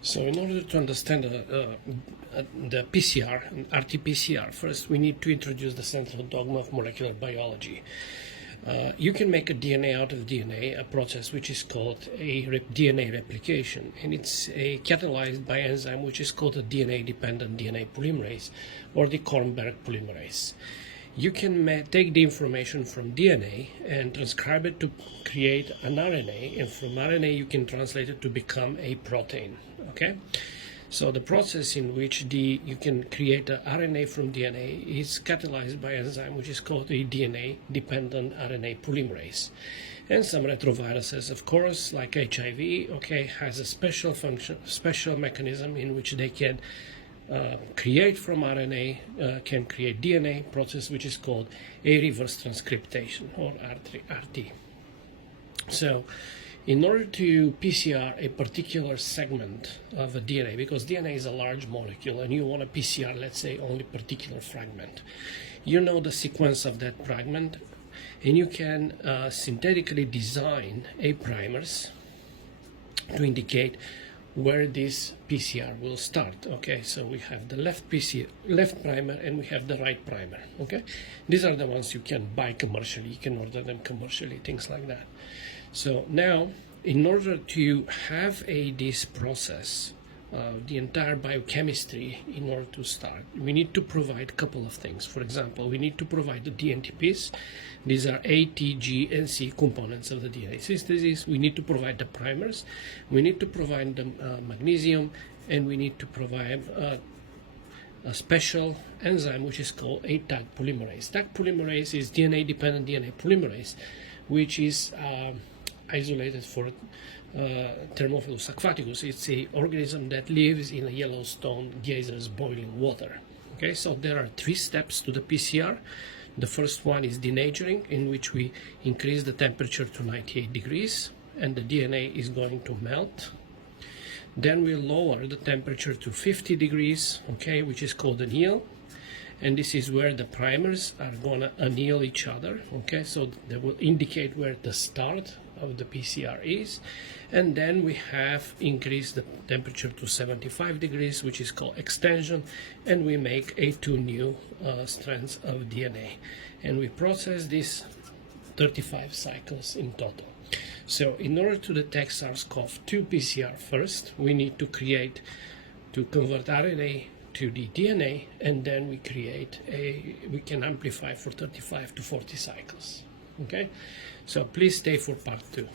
So in order to understand the PCR, RT-PCR, first we need to introduce the central dogma of molecular biology. You can make a DNA out of DNA, a process which is called a DNA replication, and it's catalyzed by an enzyme which is called a DNA-dependent DNA polymerase, or the Kornberg polymerase. You can take the information from DNA and transcribe it to create an RNA, and from RNA you can translate it to become a protein. Okay, so the process in which you can create an RNA from DNA is catalyzed by an enzyme which is called a DNA-dependent RNA polymerase. And some retroviruses, of course, like HIV, okay, has a special function, special mechanism in which they can create from RNA, can create DNA process which is called a reverse transcriptation, or RT. So in order to PCR a particular segment of a DNA, because DNA is a large molecule and you want to PCR, let's say, only particular fragment, you know the sequence of that fragment, and you can synthetically design a primers to indicate where this PCR will start. Okay, so we have the left primer and we have the right primer. Okay, these are the ones you can buy commercially, you can order them commercially, things like that. So now, in order to have this process, the entire biochemistry, in order to start, we need to provide a couple of things. For example, we need to provide the DNTPs. These are A, T, G, and C components of the DNA synthesis. We need to provide the primers. We need to provide the magnesium, and we need to provide a special enzyme which is called a Taq polymerase. Taq polymerase is DNA-dependent DNA polymerase, which is isolated for Thermophilus aquaticus. It's an organism that lives in a Yellowstone geysers boiling water. Okay, so there are 3 steps to the PCR. The first one is denaturing, in which we increase the temperature to 98 degrees and the DNA is going to melt. Then we lower the temperature to 50 degrees, okay, which is called anneal. And this is where the primers are going to anneal each other, okay, so they will indicate where the start of the PCR is. And then we have increased the temperature to 75 degrees, which is called extension, and we make 2 new strands of DNA, and we process this 35 cycles in total. So in order to detect SARS-CoV-2 PCR first, we need to convert RNA to the DNA, and then we can amplify for 35 to 40 cycles. Okay, so please stay for part 2.